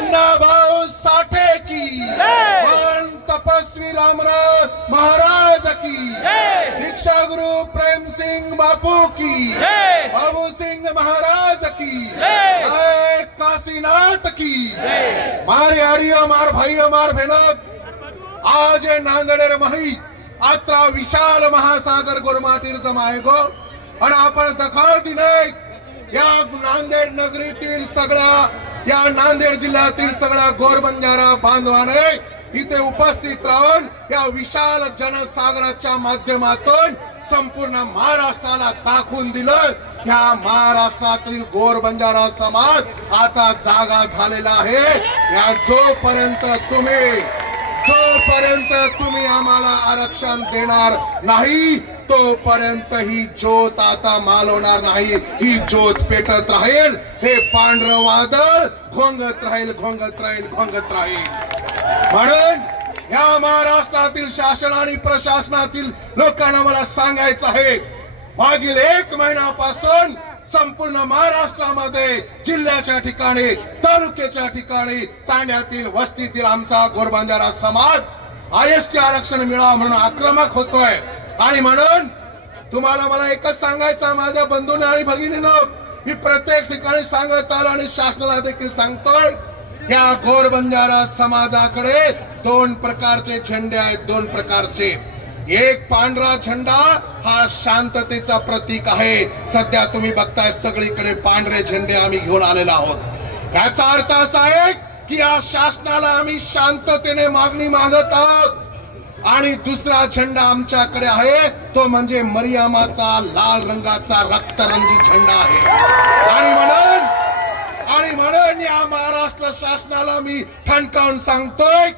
अण्णाभाऊ साठे की वन तपस्वी रामराव महाराज की दीक्षा गुरु प्रेम सिंह बापू की बाबू सिंह महाराज की काशीनाथ की मारे हरिओ मार भाईओ मार बहनो आज नांदेड मही आता विशाल महासागर गोरमाटीचा मायगो आणि आपण दखल दिले या नांदेड नगरीतील सगळ्या या नांदेड जिल्ह्यातील सगळ्या गोरबंजारा बांधवाने इथे उपस्थित राहून या विशाल जनसागराच्या माध्यमातून संपूर्ण महाराष्ट्राला दाखवून दिलं या महाराष्ट्रातील गोरबंजारा समाज आता जागा झालेला आहे या जोपर्यंत तुम्ही आम्हाला आरक्षण देणार नाही तोपर्यंत ही ज्योत आता मालवणार नाही ही ज्योत पेटत राहील हे पांढरं वादळ घोंगत राहील म्हणून या महाराष्ट्रातील शासन आणि प्रशासनातील लोकांना मला सांगायचं आहे मागील 1 महिन्यापासून संपूर्ण महाराष्ट्रामध्ये जिल्ह्याच्या ठिकाणी तालुक्याच्या ठिकाणी तांड्यातील वस्तीतील आमचा गोरबंजारा समाज आयएसटी आरक्षण मिळावं म्हणून आक्रमक होतोय आणि म्हणून तुम्हाला मला एकच सांगायचं माझ्या बंधूंना आणि भगिनींनो मी प्रत्येक ठिकाणी सांगत आलो आणि शासनाला देखील सांगतोय या गोरबंजारा समाजाकडे 2 प्रकारचे झेंडे आहेत 2 प्रकारचे एक पांढरा झेंडा हा शांततेचा प्रतीक आहे सध्या तुम्ही बघताय सगळीकडे पांढरे झेंडे आम्ही घेऊन आलेलो आहोत याचा अर्थ असा आहे की या शासनाला आम्ही शांततेने मागणी मागत आहोत आणि दुसरा झेंडा आमच्याकडे आहे तो म्हणजे मरियमाचा लाल रंगाचा रक्तरंगी झेंडा आहे आणि म्हणून या महाराष्ट्र शासनाला मी ठणकावून सांगतोय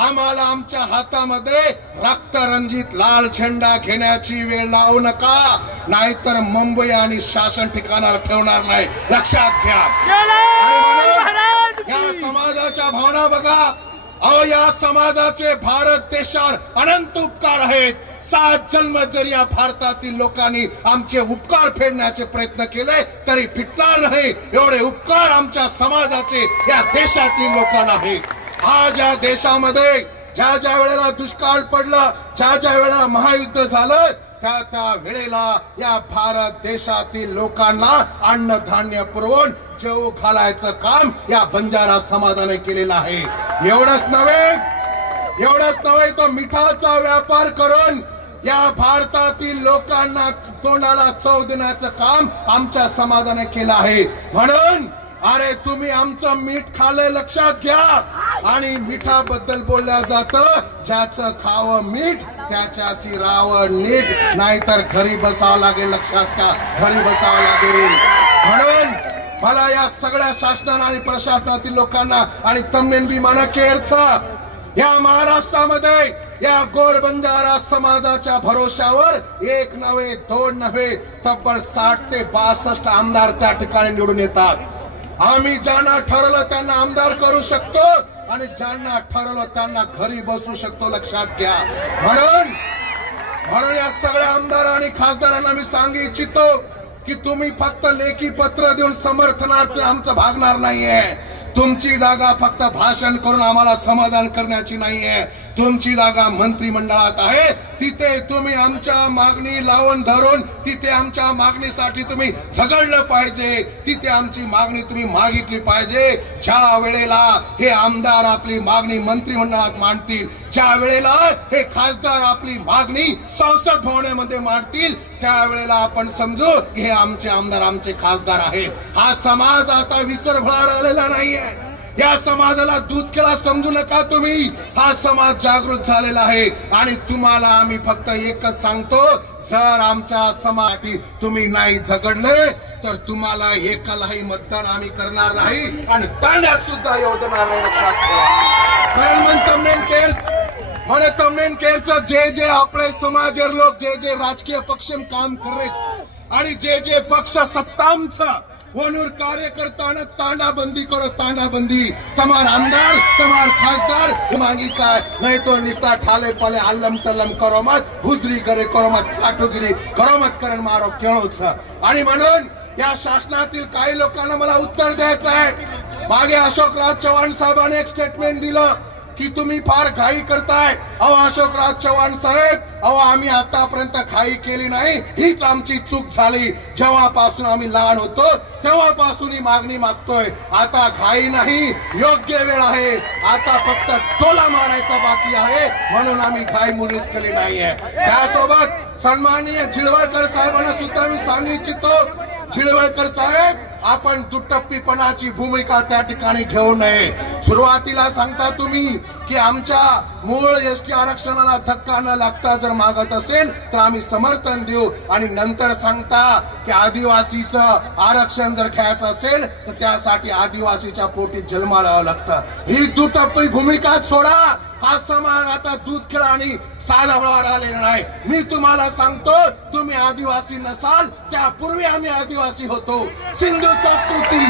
आम्हाला आमच्या हातामध्ये रक्तरंजित लाल झेंडा घेण्याची वेळ लावू नका नाहीतर मुंबई आणि शासन ठिकाणावर ठेवणार नाही लक्षात घ्या या समाजाच्या भावना बघा अहो या समाजाचे भारत देशावर अनंत उपकार आहेत 7 जन्म जरी या भारतातील लोकांनी आमचे उपकार फेडण्याचे प्रयत्न केले तरी फिटणार नाही एवढे उपकार आमच्या समाजाचे या देशातील लोकांना आहेत आज या देशामध्ये ज्या ज्या वेळेला दुष्काळ पडला ज्या ज्या वेळेला महायुद्ध झालं त्या वेळेला या भारत देशातील लोकांना अन्नधान्य पुरवून जेवू घालायचं काम या बंजारा समाजाने केलेलं आहे एवढंच नव्हे तो मिठाचा व्यापार करून या भारतातील लोकांना तोंडाला चव देण्याचं काम आमच्या समाजाने केलं आहे म्हणून अरे तुम्ही आमचं मीठ खाल्लंय लक्षात घ्या आणि मिठाबद्दल बोलल्या जातं ज्याचं खावं मीठ त्याच्याशी राहावं नीट नाहीतर घरी बसावं लागेल लक्षात घ्या घरी बसावं लागेल म्हणून मला या सगळ्या शासनाला आणि प्रशासनातील लोकांना आणि तमनेन विमाना केअरचा या महाराष्ट्रामध्ये या गोरबंजारा समाजाच्या भरोशावर 1 नव्हे 2 नव्हे तब्बल 60 ते 62 आमदार त्या ठिकाणी निवडून येतात आम्ही ज्यांना ठरवलं त्यांना आमदार करू शकतो आणि ज्यांना ठरवलं त्यांना घरी बसू शकतो लक्षात घ्या म्हणून या सगळ्या आमदार आणि खासदारांना मी सांगू इच्छितो की तुम्ही फक्त लेखी पत्र देऊन समर्थनार्थ आमचं भागणार नाहीये तुमची जागा फक्त भाषण करून आम्हाला समाधान करण्याची नाहीये तुमची जागा मंत्रिमंडळात आहे तिथे तुम्ही आमच्या मागणी लावून धरून तिथे आमच्या मागणीसाठी तुम्ही झगडलं पाहिजे तिथे आमची मागणी तुम्ही मागितली पाहिजे ज्या वेळेला हे आमदार आपली मागणी मंत्रिमंडळात मांडतील ज्या वेळेला हे खासदार आपली मागणी संसद भवनामध्ये मांडतील त्यावेळेला आपण समजू हे आमचे आमदार आमचे खासदार आहेत हा समाज आता विसरभोळा राहिलेला नाहीये या समाजाला दूध केला समजू नका तुम्ही हा समाज जागृत झालेला आहे आणि तुम्हाला आम्ही फक्त एकच सांगतो जर आमच्या समाजासाठी तुम्ही नाही झगडले तर तुम्हाला एकालाही मतदान आम्ही करणार नाही आणि तांड्यात सुद्धा येऊ देणार नाही लक्षात ठेवा कारण तमनेन केरचं जे आपले समाजर लोक जे राजकीय पक्ष काम करायचं आणि जे पक्ष सत्तांचा वनूर कार्यकर्ताना तांडाबंदी करो तांडाबंदी तमार आमदार तमार खासदार मागीचा नाही तो निस्ता ठाले पाले अल्लम टल्लम करो मत हुजरी करे करो मत चाटुगिरी करो मत करण मारो केळोच आणि म्हणून या शासनातील काही लोकांना मला उत्तर द्यायचं आहे मागे अशोकराव चव्हाण साहेबांनी एक स्टेटमेंट दिलं की तुम्ही फार घाई करताय. अहो अशोकराव चव्हाण साहेब, अहो आम्ही आतापर्यंत घाई केली नाही, हीच आमची चूक झाली. जेव्हापासून आम्ही लहान होतो तेव्हापासून ही मागणी मागतोय. आता घाई नाही, योग्य वेळ आहे. आता फक्त टोला मारायचा बाकी आहे, म्हणून आम्ही घाई मुळीच केली नाहीये. त्यासोबत सन्माननीय झिळवळकर साहेबांना सुद्धा मी सांगू इच्छितो, झिळवळकर साहेब, आपण दुटप्पीपणाची भूमिका त्या ठिकाणी घेऊ नये. सुरुवातीला सांगता तुम्ही की आमच्या मूळ एसटी आरक्षणाला धक्का न लागता जर मागत असेल तर आम्ही समर्थन देऊ, आणि नंतर सांगता की आदिवासीचं आरक्षण जर घ्यायचं असेल तर त्यासाठी आदिवासीच्या पोटी जन्माला यावं लागतं. ही दुटप्पी भूमिका सोडा. हा समाज आता दूध खेळ आणि साधावळावर आलेला नाही. मी तुम्हाला सांगतो, तुम्ही आदिवासी नसाल त्यापूर्वी आम्ही आदिवासी होतो. सिंधू संस्कृती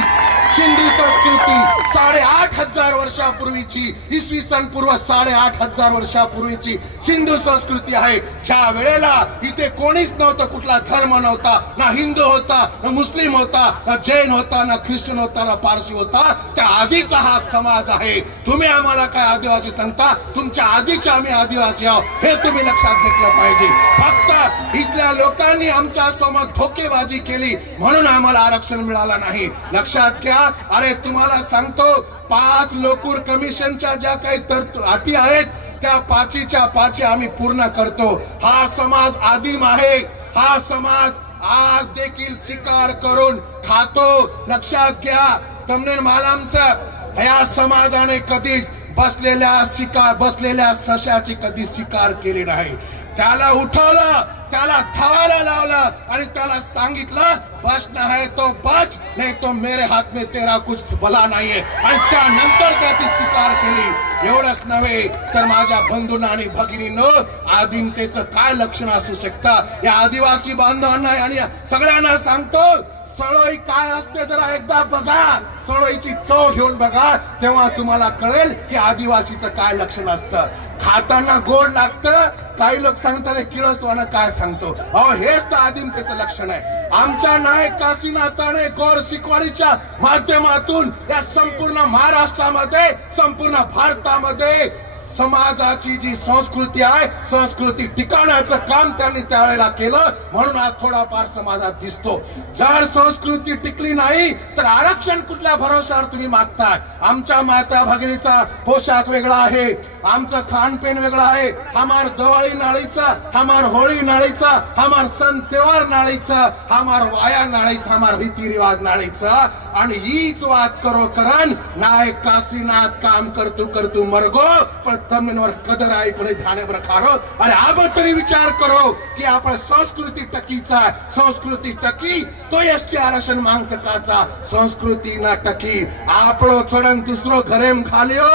8,500 वर्षापूर्वीची, इसवी सन पूर्व 8,500 वर्षापूर्वीची सिंधू संस्कृती आहे. ज्या वेळेला इथे कोणीच नव्हतं, कुठला धर्म नव्हता, ना हिंदू होता, ना मुस्लिम होता, ना जैन होता, ना ख्रिश्चन होता, ना पारसी होता, त्या आधीचा हा समाज आहे. तुम्ही आम्हाला काय आदिवासी सांगता? तुमच्या आधीचे आम्ही आदिवासी आहोत, हे तुम्ही लक्षात घेतलं पाहिजे. फक्त इथल्या लोकांनी आमच्या समोर धोकेबाजी केली म्हणून आम्हाला आरक्षण मिळालं नाही. लक्षात घ्या. अरे तुम्हाला सांगतो, 5 लोकूर कमिशनच्या ज्या काही अटी आहेत त्या 5च्या 5 आम्ही पूर्ण करतो. हा समाज आदिम आहे. हा समाज आज देखील शिकार करून खातो. लक्षात घ्या. तमनेर मालमचं या समाजाने कधीच बसलेल्या सशाची कधी शिकार केली नाही. त्याला उठवलं, त्याला धावायला लावलं आणि त्याला सांगितलं बचना है तो बच, नहीं तो मेरे हाथ में तेरा कुछ भला नाहीये, आणि त्यानंतर त्याची शिकार केली. एवढंच नव्हे तर माझ्या बंधूंना आणि भगिनींनो, आदिमतेचं काय लक्षण असू शकतं या आदिवासी बांधवांना आणि सगळ्यांना सांगतो, सळोई काय असते जरा एकदा बघा. सळोईची चव घेऊन बघा, तेव्हा तुम्हाला कळेल की आदिवासीचं काय लक्षण असतं. खाताना गोड लागतं, काही लोक सांगतात किळसवानं काय सांगतो. अहो हेच तर आदिमतेचं लक्षण आहे. आमच्या नायक काशीनाथाने गौर शिकवणीच्या माध्यमातून या संपूर्ण महाराष्ट्रामध्ये, संपूर्ण भारतामध्ये समाजाची जी संस्कृती आहे, संस्कृती टिकवण्याचं काम त्यांनी त्यावेळेला केलं, म्हणून आज थोडाफार समाजात दिसतो. जर संस्कृती टिकली नाही तर आरक्षण कुठल्या भरोशावर तुम्ही मागताय? आमच्या माता भगिनीचा पोशाख वेगळा आहे, आमचं खानपेन वेगळं आहे, हमार दिवाळी नाळीचा, हमार होळी नाळीचा, हमार सण त्योहार नाळीचा, हमार वाया नाळीचा, हमार रीती रिवाज नाळीचा, आणि हीच बात करो करण नायक काशीनाथ काम करतू मरगो, पण तमनेवर कदर आहे कोणी ध्याने रखारो. आणि आपण तरी विचार करो की आपण संस्कृती टकीचा, संस्कृती टकी तो एसटी आरक्षण मांग सकाचा. संस्कृती ना टकी आपलो चढन दुसरो घरेम खालियो,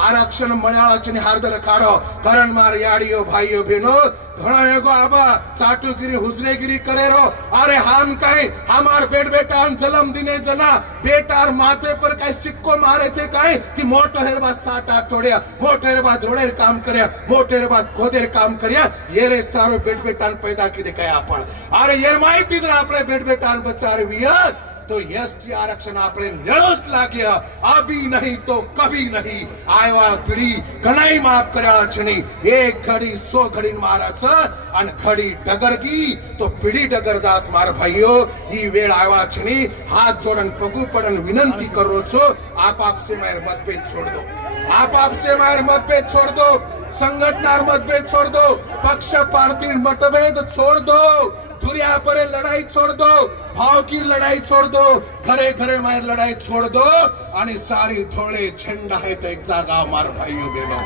आरक्षण मळ्याळाचे हार्द रखारो. करण मार याडियो भाईयो बहनो, घणो एगो आबा चाटुगिरी हुजरेगिरी करे रो. अरे हम कहीं हमार बेटा जन्म दिने जना बेटार माथे पर कहीं सिक्को मारे थे कहीं कि मोटे बाद साटा तोड़िया, मोटे बाद रोड़े काम करया, मोटे बाद खोदेर काम करया. ये रे सारो बेटान पैदा किती काय आपण. अरे ये माहिती जर आपले बेटान बचारविया तो एसटी आरक्षण आपले लढोच लागे. अभी नहीं तो कभी नहीं. आयवा पिढी कणाई माफ करायला छणी. एक घडी 100 घडी मारायचं आणि घडी डगरगी तो पिढी डगर जास मार भाईयो. ही वेळ आयवा छणी. हात जोडन पगू पडन विनंती करो छो, आपसे मायर मतभेद छोड़ दो. आपसे मायर मतभेद छोड़ दो. संगठनार मतभेद छोड़ दो. पक्ष पार्टी मतभेद छोड़ दो. दुरिया परे लड़ाई छोड़ दो. भाव की लड़ाई छोड़ दो. घरे घरे मार लड़ाई छोड़ दो. आणि सारी थोडे झेंडा आहे तो एक जागा मार भाईयो बहनो.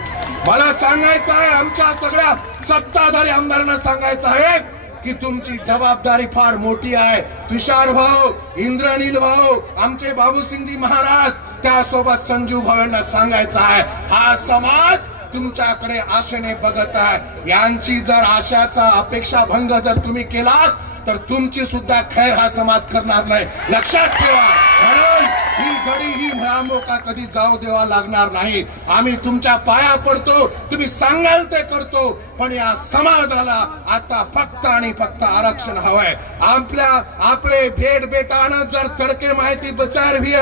मला सांगायचं आहे, आमच्या सगळ्या सत्ताधारी आमदारांना सांगायचं आहे की तुमची जबाबदारी फार मोठी आहे. तुषार भाऊ, इंद्रनील भाऊ, आमचे बाबूसिंगजी महाराज, त्यासोबत संजू भाऊंना सांगायचं आहे, हा समाज तुमच्याकडे आशेने बघत आहे. यांची जर आशाचा अपेक्षा भंग जर तुम्ही केलात तर तुमची सुद्धा खैर हा समाज करणार नाही. लक्षात ठेवा. म्हणून ही घडी ही भयामोका कधी जाऊ देवा लागणार नाही. आम्ही तुमच्या पाया पडतो, तुम्ही सांगाल ते करतो, पण या समाजाला आता फक्त आणि फक्त आरक्षण हवंय. आपले बेटानं जर तडके माहिती बचारवी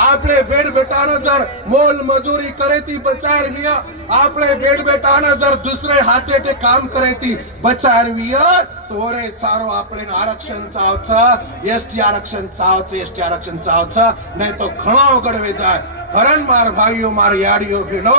आपले बेड बेटानं जर मोल मजुरी करे ती बचार विय आपले बेड बेटानं जर दुसरे हातेटे काम करे ती बचार विय तोरे सारो आपले आरक्षण चावचं एसटी आरक्षण चावचं एसटी आरक्षण चावचं नाही तो घणो गडवे जाय भरण मार भाईयो मार याडियो भेनो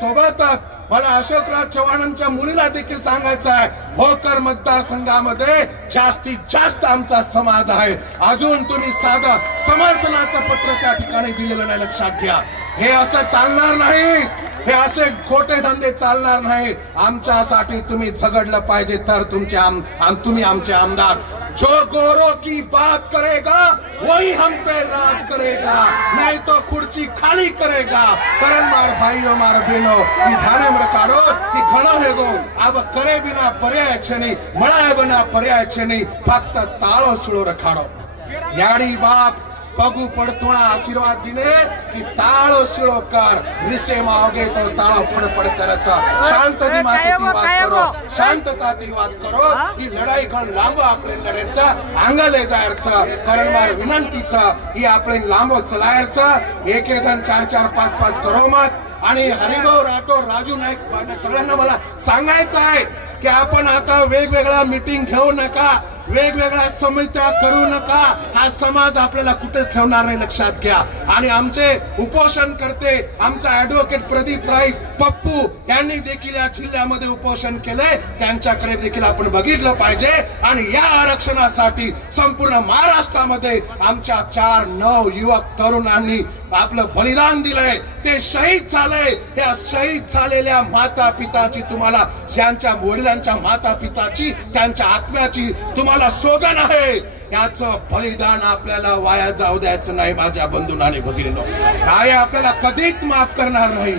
सोबतच मला अशोकराव चव्हाणांच्या मुलीला देखील सांगायचं आहे भोकर मतदारसंघामध्ये जास्तीत जास्त आमचा समाज आहे अजून तुम्ही साधं समर्थनाचं पत्र त्या ठिकाणी दिलेलं नाही लक्षात घ्या हे असं चालणार नाही हे असे खोटे धंदे चालणार नाही आमच्यासाठी तुम्ही झगडलं पाहिजे तर तुम्ही आमचे आमदार जो गोरों की बात करेगा वही हम पे राज करेगा नहीं तो खुर्ची खाली करेगा करण मार भाईओ मार बहनो की ध्यान में रखाड़ो कि घणो हेगो अब करे बिना पर्याय छे नहीं मळाय बिना पर्याय छे नहीं फक्त ताळो सुळो रखाड़ो याडी बाप पगू पड़तोना आशीर्वाद दिने की ताळो शिळो कर विषय माओगे तो ताळो पड़ करायचा शांतती मातेची वाद करो शांतताती वाद करो ही लढाई घण लांब आपले लढायचं अंगाले जायचं कारण मार विनंतीचं ही आपले लांब चलायचं एक जण 4-4 5-5 करो मत आणि हरिभाऊ राठोड राजू नाईक सगळ्यांना मला सांगायचं आहे की आपण आता वेगवेगळ्या मीटिंग घेऊ नका वेगवेगळ्या समित्या करू नका हा समाज आपल्याला कुठे ठेवणार नाही लक्षात घ्या आणि आमचे उपोषण करते आमचा ऍडव्होकेट प्रदीप राय पप्पू यांनी देखील या जिल्ह्यामध्ये उपोषण केले त्यांच्याकडे देखील आपण बघितलं पाहिजे आणि या आरक्षणासाठी संपूर्ण महाराष्ट्रामध्ये आमच्या 4-9 युवक तरुणांनी आपलं बलिदान दिलंय ते शहीद झाले त्या शहीद झालेल्या माता पिताची तुम्हाला ज्यांच्या वडिलांच्या माता पिताची त्यांच्या आत्म्याची तुम्हाला सोगन आहे याचं बलिदान आपल्याला वाया जाऊ द्यायचं नाही माझ्या बंधूंनो आणि भगिनींनो काय आपल्याला कधीच माफ करणार नाही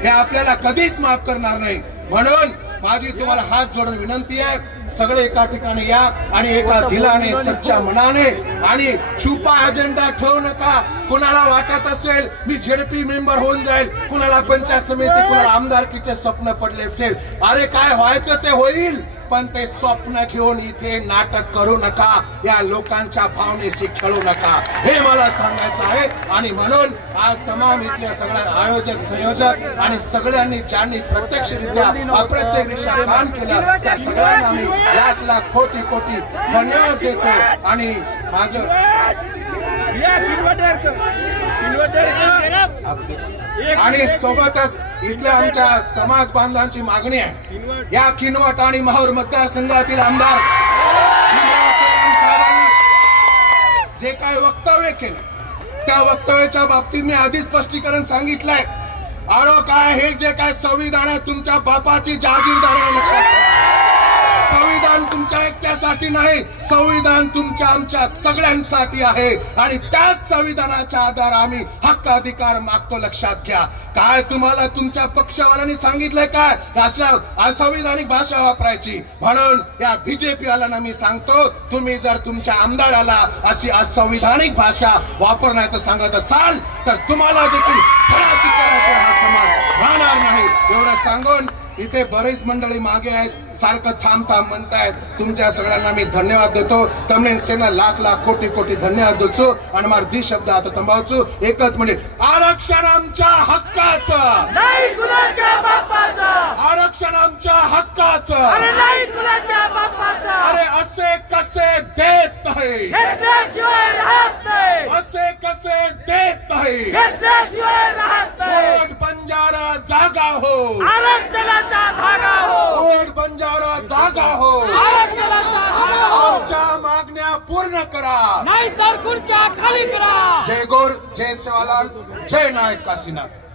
हे आपल्याला कधीच माफ करणार नाही म्हणून माझी तुम्हाला हात जोडून विनंती आहे सगळे एका ठिकाणी या आणि एका दिलाने सच्च्या मनाने आणि छुपा अजेंडा ठेवू नका कुणाला वाटत असेल मी जेडपी मेंबर होऊन जाईल कुणाला पंचायत समिती कुणाला आमदारकीचे स्वप्न पडले असेल अरे काय व्हायचं ते होईल पण ते स्वप्न घेऊन इथे नाटक करू नका या लोकांच्या भावनेशी खेळू नका हे मला सांगायचं आहे आणि म्हणून आज तमाम इथल्या सगळ्या आयोजक संयोजक आणि सगळ्यांनी ज्यांनी प्रत्यक्षरित्या अप्रत्यक्षरित्या काम केलं त्या सगळ्यांना मी लाख कोटी धन्यवाद देतो आणि माझं आणि सोबतच इथल्या आमच्या समाज बांधवांची मागणी आहे या किनवट आणि माहूर मतदारसंघातील आमदार जे काय वक्तव्य केलं त्या वक्तव्याच्या बाबतीत मी आधी स्पष्टीकरण सांगितलंय अरे काय हे जे काय संविधान आहे तुमच्या बापाची जागीरदारी आहे लक्षात संविधान तुमच्या एकट्यासाठी नाही संविधान तुमच्या आमच्या सगळ्यांसाठी आहे आणि त्याच संविधानाच्या आधारे आम्ही हक्क अधिकार मागतो लक्षात घ्या काय तुम्हाला तुमच्या पक्षवाल्यांनी सांगितलंय काय अशा असंविधानिक भाषा वापरायची म्हणून या बीजेपी वाल्यांना मी सांगतो तुम्ही जर तुमच्या आमदाराला अशी असंविधानिक भाषा वापरण्याचं सांगत असाल तर तुम्हाला देखील धडा शिकवण्याशिवाय हा समाज राहणार नाही एवढं सांगून इथे बरेच मंडळी मागे आहेत सारखं थांब म्हणतायत तुमच्या सगळ्यांना मी धन्यवाद देतो तमने सेना लाख कोटी धन्यवाद देतो आणि मारदी शब्द आता तंबावचो एकच मिनिट आरक्षण आमच्या हक्काचं नाही कुणाच्या बापाचं आरक्षण आमच्या हक्काचं अरे नाही कुणाच्या बापाचं अरे असे कसे देत नाही घेतल्याशिवाय राहत नाही असे कसे देत नाही घेतल्याशिवाय राहत नाही वोट बंजारा जागा हो आरक्षणाचा धागा हो वोट बंजारा जागा हो आरक्षणाचा धागा हो आमच्या मागण्या पूर्ण करा नाही तर खुर्च्या खाली करा जय गौर जय सेवालाल जय नायक काशीनाथ